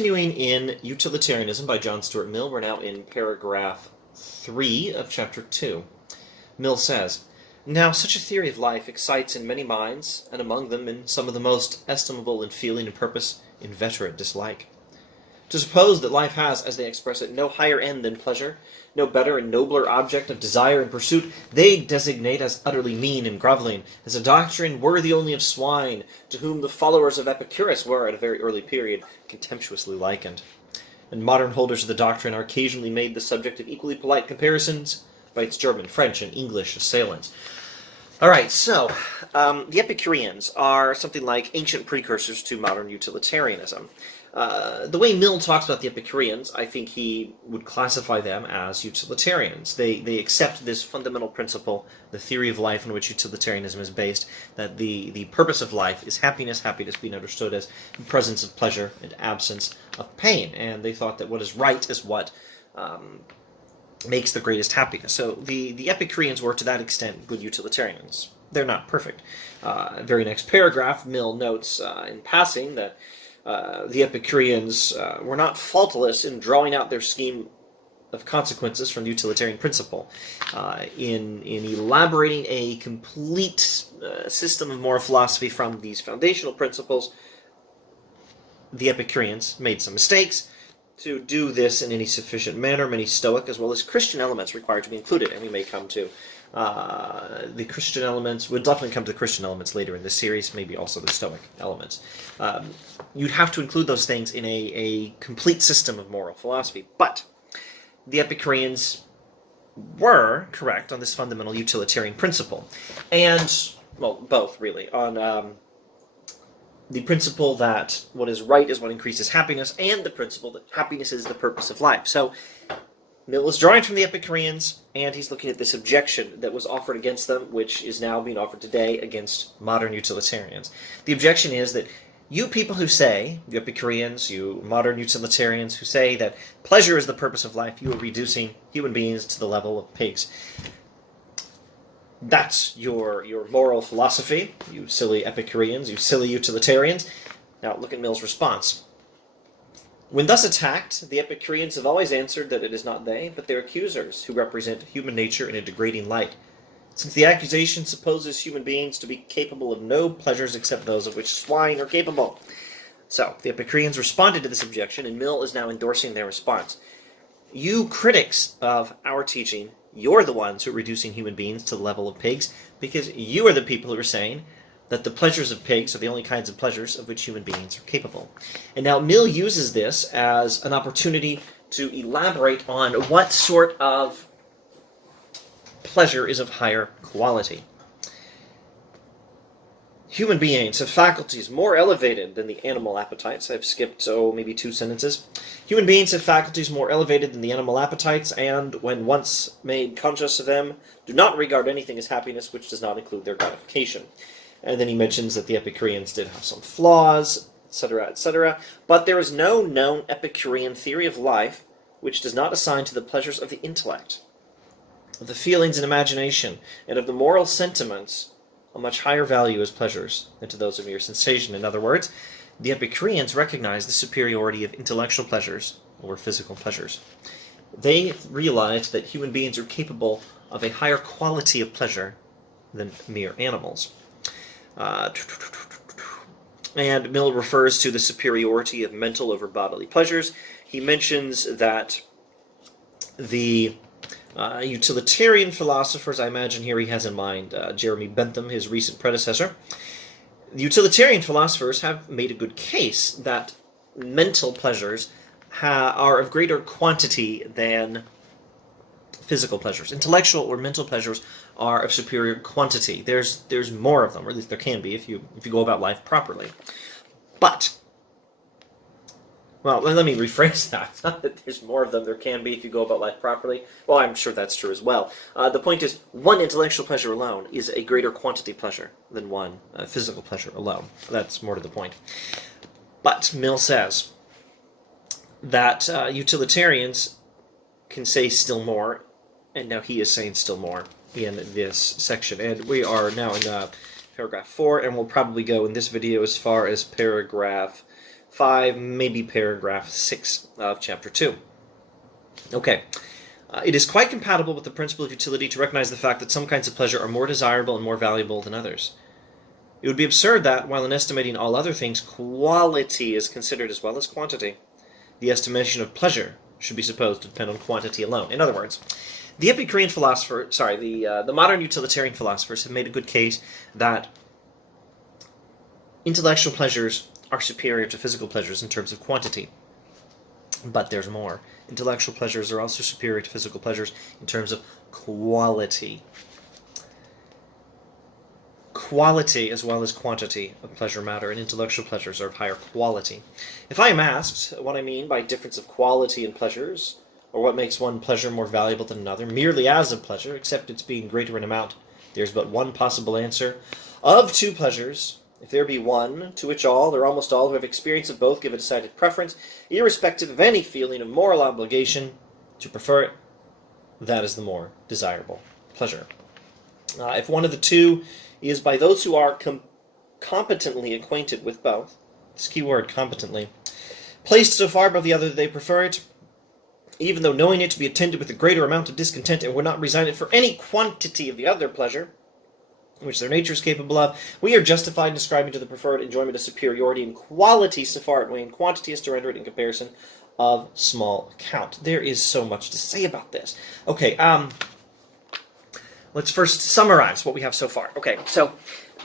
continuing in Utilitarianism by John Stuart Mill. We're now in paragraph 3 of chapter 2. Mill says, "Now such a theory of life excites in many minds, and among them in some of the most estimable in feeling and purpose, inveterate dislike. To suppose that life has, as they express it, no higher end than pleasure, no better and nobler object of desire and pursuit, they designate as utterly mean and groveling, as a doctrine worthy only of swine, to whom the followers of Epicurus were, at a very early period, contemptuously likened. And modern holders of the doctrine are occasionally made the subject of equally polite comparisons by its German, French, and English assailants." Alright, so, the Epicureans are something like ancient precursors to modern utilitarianism. The way Mill talks about the Epicureans, I think he would classify them as utilitarians. They accept this fundamental principle, the theory of life on which utilitarianism is based, that the purpose of life is happiness, happiness being understood as the presence of pleasure and absence of pain. And they thought that what is right is what makes the greatest happiness. So the Epicureans were, to that extent, good utilitarians. They're not perfect. Very next paragraph, Mill notes in passing that the Epicureans were not faultless in drawing out their scheme of consequences from the utilitarian principle. In elaborating a complete system of moral philosophy from these foundational principles, the Epicureans made some mistakes. To do this in any sufficient manner, many Stoic as well as Christian elements required to be included, and we may come to the Christian elements. We'll definitely come to the Christian elements later in this series, maybe also the Stoic elements. You'd have to include those things in a complete system of moral philosophy, but the Epicureans were correct on this fundamental utilitarian principle, and, well, both, really, on the principle that what is right is what increases happiness, and the principle that happiness is the purpose of life. So, Mill is drawing from the Epicureans, and he's looking at this objection that was offered against them, which is now being offered today against modern utilitarians. The objection is that you people who say, you Epicureans, you modern utilitarians, who say that pleasure is the purpose of life, you are reducing human beings to the level of pigs. That's your moral philosophy, you silly Epicureans, you silly utilitarians. Now look at Mill's response. "When thus attacked, the Epicureans have always answered that it is not they, but their accusers, who represent human nature in a degrading light. Since the accusation supposes human beings to be capable of no pleasures except those of which swine are capable." So, the Epicureans responded to this objection, and Mill is now endorsing their response. "You critics of our teaching, you're the ones who are reducing human beings to the level of pigs, because you are the people who are saying that the pleasures of pigs are the only kinds of pleasures of which human beings are capable." And now Mill uses this as an opportunity to elaborate on what sort of pleasure is of higher quality. "Human beings have faculties more elevated than the animal appetites." I've skipped, maybe 2 sentences. "Human beings have faculties more elevated than the animal appetites, and, when once made conscious of them, do not regard anything as happiness which does not include their gratification." And then he mentions that the Epicureans did have some flaws, etc., etc. But there is no known Epicurean theory of life which does not assign to the pleasures of the intellect, of the feelings and imagination, and of the moral sentiments a much higher value as pleasures than to those of mere sensation. In other words, the Epicureans recognize the superiority of intellectual pleasures over physical pleasures. They realize that human beings are capable of a higher quality of pleasure than mere animals. And Mill refers to the superiority of mental over bodily pleasures. He mentions that the utilitarian philosophers, I imagine here he has in mind Jeremy Bentham, his recent predecessor. The utilitarian philosophers have made a good case that mental pleasures are of greater quantity than physical pleasures. Intellectual or mental pleasures are of superior quantity. There's more of them, or at least there can be if you go about life properly. But, well, let me rephrase that. It's not that there's more of them, there can be if you go about life properly. Well, I'm sure that's true as well. The point is, one intellectual pleasure alone is a greater quantity pleasure than one physical pleasure alone. That's more to the point. But Mill says that utilitarians can say still more, and now he is saying still more in this section. And we are now in paragraph 4, and we'll probably go in this video as far as paragraph 5, maybe paragraph 6 of chapter 2. Okay. It is quite compatible with the principle of utility to recognize the fact that some kinds of pleasure are more desirable and more valuable than others. It would be absurd that, while in estimating all other things, quality is considered as well as quantity. The estimation of pleasure should be supposed to depend on quantity alone. In other words, the Epicurean philosopher, the modern utilitarian philosophers have made a good case that intellectual pleasures are superior to physical pleasures in terms of quantity. But there's more. Intellectual pleasures are also superior to physical pleasures in terms of quality. Quality as well as quantity of pleasure matter, and intellectual pleasures are of higher quality. If I am asked what I mean by difference of quality in pleasures, or what makes one pleasure more valuable than another, merely as a pleasure, except its being greater in amount, there's but one possible answer. Of two pleasures, if there be one to which all or almost all who have experience of both give a decided preference, irrespective of any feeling of moral obligation to prefer it, that is the more desirable pleasure. If one of the two is by those who are competently acquainted with both, this key word, competently, placed so far above the other that they prefer it, even though knowing it to be attended with a greater amount of discontent, and would not resign it for any quantity of the other pleasure, which their nature is capable of, we are justified in ascribing to the preferred enjoyment of superiority in quality so far outweighing quantity as to render it in comparison of small account. There is so much to say about this. Okay, let's first summarize what we have so far. Okay, so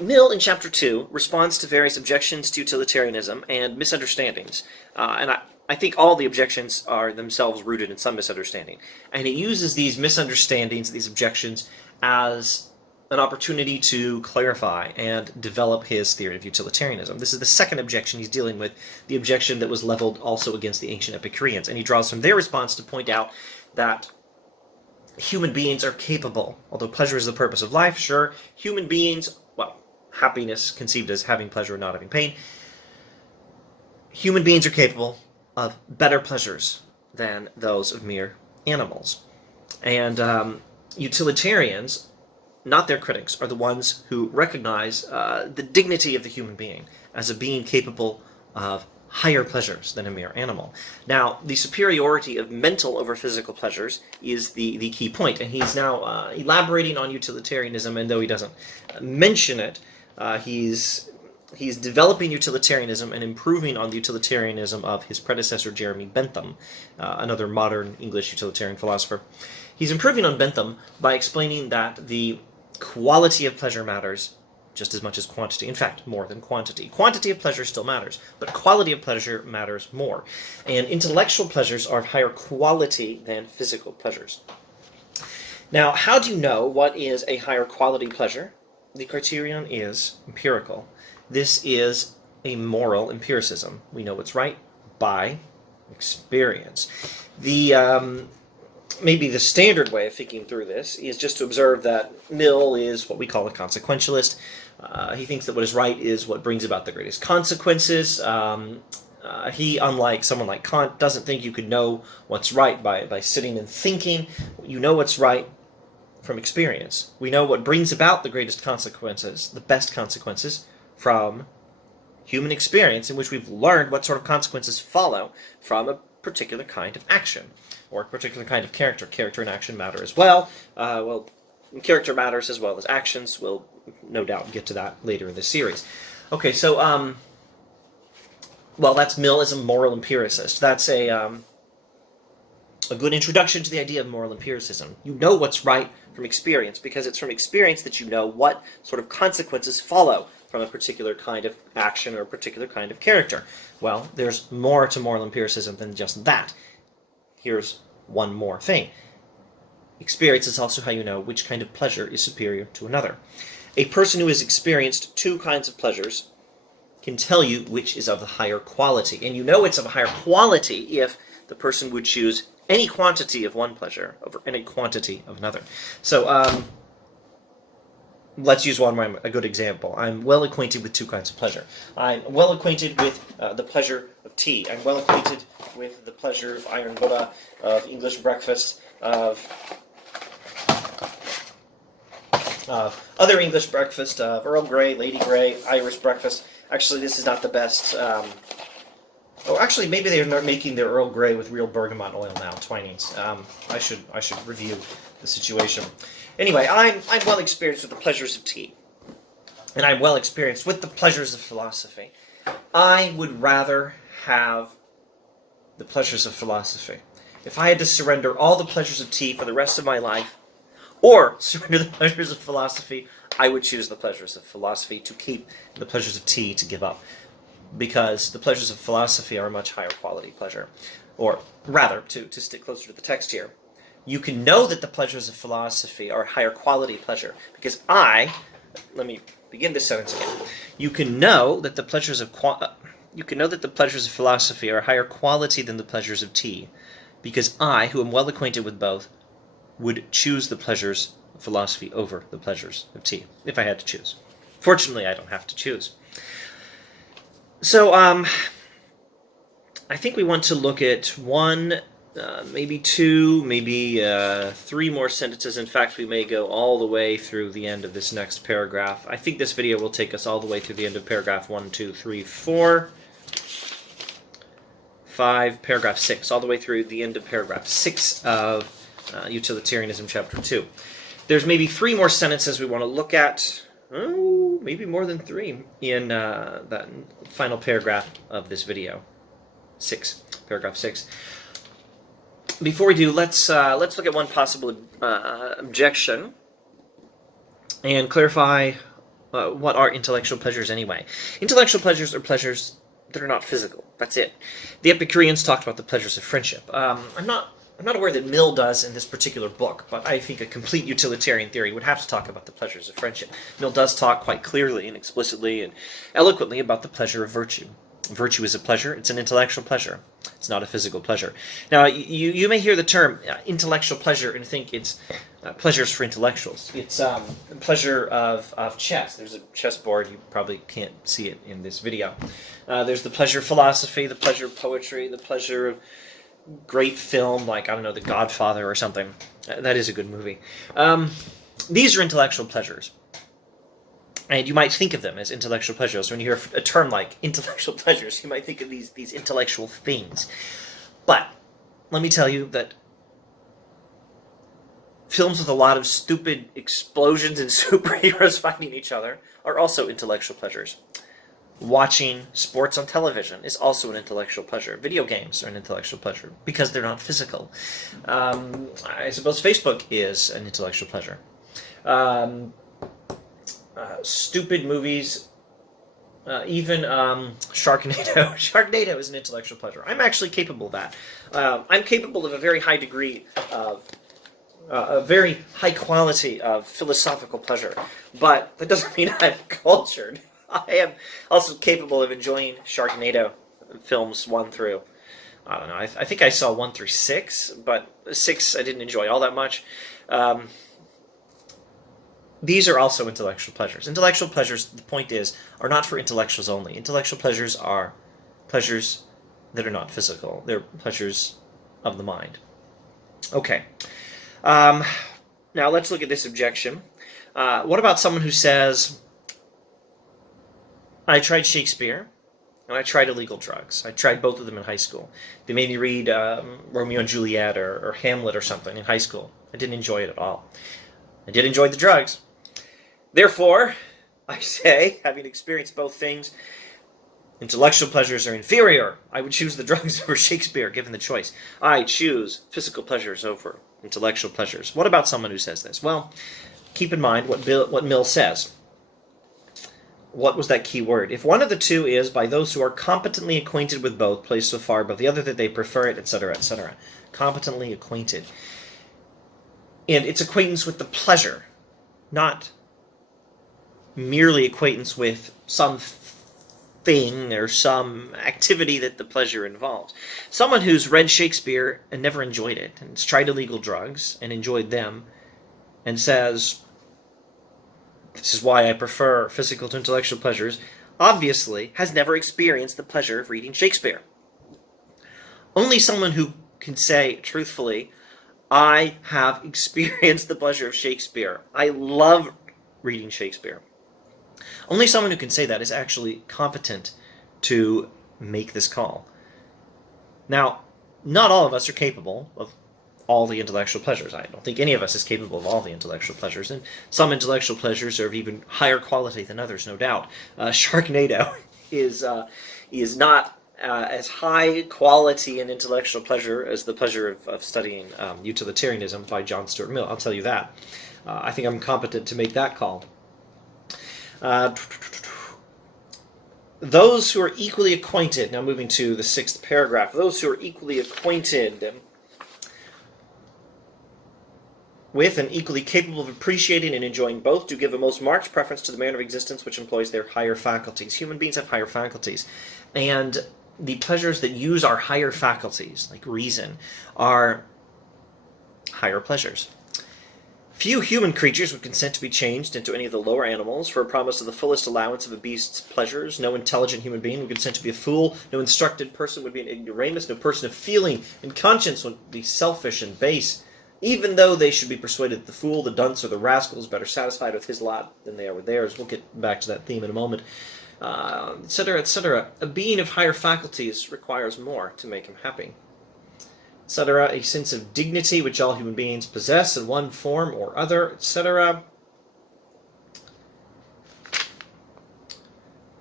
Mill in chapter 2 responds to various objections to utilitarianism and misunderstandings, and I think all the objections are themselves rooted in some misunderstanding. And he uses these misunderstandings, these objections, as an opportunity to clarify and develop his theory of utilitarianism. This is the second objection he's dealing with, the objection that was leveled also against the ancient Epicureans. And he draws from their response to point out that human beings are capable, although pleasure is the purpose of life, sure, human beings, well, happiness conceived as having pleasure and not having pain, human beings are capable of better pleasures than those of mere animals. And utilitarians, not their critics, are the ones who recognize the dignity of the human being as a being capable of higher pleasures than a mere animal. Now, the superiority of mental over physical pleasures is the key point, and he's now elaborating on utilitarianism, and though he doesn't mention it, he's developing utilitarianism and improving on the utilitarianism of his predecessor, Jeremy Bentham, another modern English utilitarian philosopher. He's improving on Bentham by explaining that the quality of pleasure matters just as much as quantity. In fact, more than quantity. Quantity of pleasure still matters, but quality of pleasure matters more. And intellectual pleasures are of higher quality than physical pleasures. Now, how do you know what is a higher quality pleasure? The criterion is empirical. This is a moral empiricism. We know what's right by experience. Maybe the standard way of thinking through this is just to observe that Mill is what we call a consequentialist. He thinks that what is right is what brings about the greatest consequences. He, unlike someone like Kant, doesn't think you could know what's right by sitting and thinking. You know what's right from experience. We know what brings about the greatest consequences, the best consequences, from human experience, in which we've learned what sort of consequences follow from a particular kind of action, or a particular kind of character. Character and action matter as well. Character matters as well as actions. We'll no doubt get to that later in this series. Okay, so, that's Mill as a moral empiricist. That's a good introduction to the idea of moral empiricism. You know what's right from experience, because it's from experience that you know what sort of consequences follow from a particular kind of action or a particular kind of character. Well, there's more to moral empiricism than just that. Here's one more thing. Experience is also how you know which kind of pleasure is superior to another. A person who has experienced two kinds of pleasures can tell you which is of the higher quality. And you know it's of a higher quality if the person would choose any quantity of one pleasure over any quantity of another. So, let's use a good example. I'm well acquainted with two kinds of pleasure. I'm well acquainted with the pleasure of tea. I'm well acquainted with the pleasure of iron Buddha, of English breakfast, of other English breakfast, of Earl Grey, Lady Grey, Irish breakfast. Actually, this is not the best Oh, actually, maybe they're not making their Earl Grey with real bergamot oil now, Twinings. I should review the situation. Anyway, I'm well experienced with the pleasures of tea, and I'm well experienced with the pleasures of philosophy. I would rather have the pleasures of philosophy. If I had to surrender all the pleasures of tea for the rest of my life, or surrender the pleasures of philosophy, I would choose the pleasures of philosophy to keep, the pleasures of tea to give up. Because the pleasures of philosophy are a much higher quality pleasure. Or rather, to stick closer to the text here, you can know that the pleasures of philosophy are a higher quality pleasure, because let me begin this sentence again. You can know that the pleasures of philosophy are a higher quality than the pleasures of tea, because I, who am well acquainted with both, would choose the pleasures of philosophy over the pleasures of tea, if I had to choose. Fortunately, I don't have to choose. So, I think we want to look at one, maybe two, maybe three more sentences. In fact, we may go all the way through the end of this next paragraph. I think this video will take us all the way through the end of paragraph 1, 2, 3, 4, 5, paragraph 6, all the way through the end of paragraph 6 of Utilitarianism, chapter 2. There's maybe three more sentences we want to look at. Oh, maybe more than three in that final paragraph of this video. Paragraph 6. Before we do, let's look at one possible objection and clarify what are intellectual pleasures anyway. Intellectual pleasures are pleasures that are not physical. That's it. The Epicureans talked about the pleasures of friendship. I'm not aware that Mill does in this particular book, but I think a complete utilitarian theory would have to talk about the pleasures of friendship. Mill does talk quite clearly and explicitly and eloquently about the pleasure of virtue. Virtue is a pleasure. It's an intellectual pleasure. It's not a physical pleasure. Now, you may hear the term intellectual pleasure and think it's pleasures for intellectuals. It's pleasure of chess. There's a chessboard. You probably can't see it in this video. There's the pleasure of philosophy, the pleasure of poetry, the pleasure of great film, like, I don't know, The Godfather or something. That is a good movie. These are intellectual pleasures. And you might think of them as intellectual pleasures. When you hear a term like intellectual pleasures, you might think of these intellectual things. But let me tell you that films with a lot of stupid explosions and superheroes fighting each other are also intellectual pleasures. Watching sports on television is also an intellectual pleasure. Video games are an intellectual pleasure because they're not physical. I suppose Facebook is an intellectual pleasure. Stupid movies, even Sharknado. Sharknado is an intellectual pleasure. I'm actually capable of that. I'm capable of a very high degree of a very high quality of philosophical pleasure, but that doesn't mean I'm cultured. I am also capable of enjoying Sharknado films 1 through, I don't know, I think I saw 1 through 6, but 6 I didn't enjoy all that much. These are also intellectual pleasures. Intellectual pleasures, the point is, are not for intellectuals only. Intellectual pleasures are pleasures that are not physical. They're pleasures of the mind. Okay. Now let's look at this objection. What about someone who says, I tried Shakespeare, and I tried illegal drugs. I tried both of them in high school. They made me read Romeo and Juliet or Hamlet or something in high school. I didn't enjoy it at all. I did enjoy the drugs. Therefore, I say, having experienced both things, intellectual pleasures are inferior. I would choose the drugs over Shakespeare, given the choice. I choose physical pleasures over intellectual pleasures. What about someone who says this? Well, keep in mind what Mill says. What was that key word? If one of the two is, by those who are competently acquainted with both, placed so far above the other that they prefer it, etc., etc. Competently acquainted. And it's acquaintance with the pleasure, not merely acquaintance with some thing or some activity that the pleasure involves. Someone who's read Shakespeare and never enjoyed it, and has tried illegal drugs and enjoyed them, and says, this is why I prefer physical to intellectual pleasures, obviously has never experienced the pleasure of reading Shakespeare. Only someone who can say truthfully, I have experienced the pleasure of Shakespeare. I love reading Shakespeare. Only someone who can say that is actually competent to make this call. Now, not all of us are capable of all the intellectual pleasures. I don't think any of us is capable of all the intellectual pleasures, and some intellectual pleasures are of even higher quality than others, no doubt. Sharknado is not as high quality and intellectual pleasure as the pleasure of studying utilitarianism by John Stuart Mill. I'll tell you that. I think I'm competent to make that call. Those who are equally acquainted, now moving to the 6th paragraph, those who are equally acquainted with and equally capable of appreciating and enjoying both do give a most marked preference to the manner of existence which employs their higher faculties. Human beings have higher faculties, and the pleasures that use our higher faculties, like reason, are higher pleasures. Few human creatures would consent to be changed into any of the lower animals for a promise of the fullest allowance of a beast's pleasures. No intelligent human being would consent to be a fool. No instructed person would be an ignoramus. No person of feeling and conscience would be selfish and base, even though they should be persuaded that the fool, the dunce, or the rascal is better satisfied with his lot than they are with theirs. We'll get back to that theme in a moment. Etc., etc. A being of higher faculties requires more to make him happy. Etc., a sense of dignity which all human beings possess in one form or other, etc.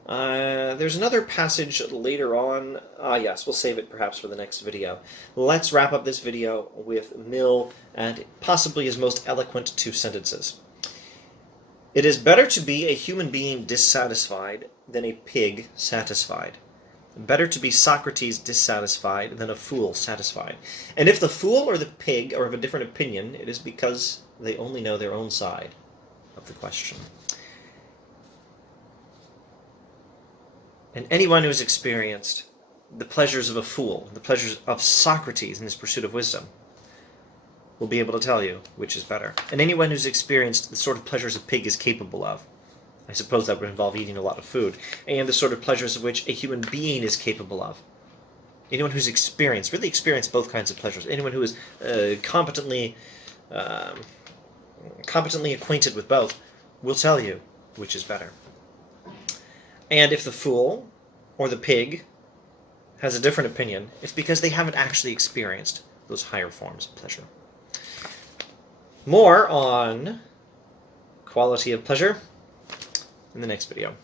There's another passage later on. Yes, we'll save it perhaps for the next video. Let's wrap up this video with Mill and possibly his most eloquent 2 sentences. It is better to be a human being dissatisfied than a pig satisfied. Better to be Socrates dissatisfied than a fool satisfied. And if the fool or the pig are of a different opinion, it is because they only know their own side of the question. And anyone who has experienced the pleasures of a fool, the pleasures of Socrates in his pursuit of wisdom, will be able to tell you which is better. And anyone who's experienced the sort of pleasures a pig is capable of, I suppose that would involve eating a lot of food, and the sort of pleasures of which a human being is capable of. Anyone who's really experienced both kinds of pleasures, anyone who is competently acquainted with both, will tell you which is better. And if the fool or the pig has a different opinion, it's because they haven't actually experienced those higher forms of pleasure. More on quality of pleasure in the next video.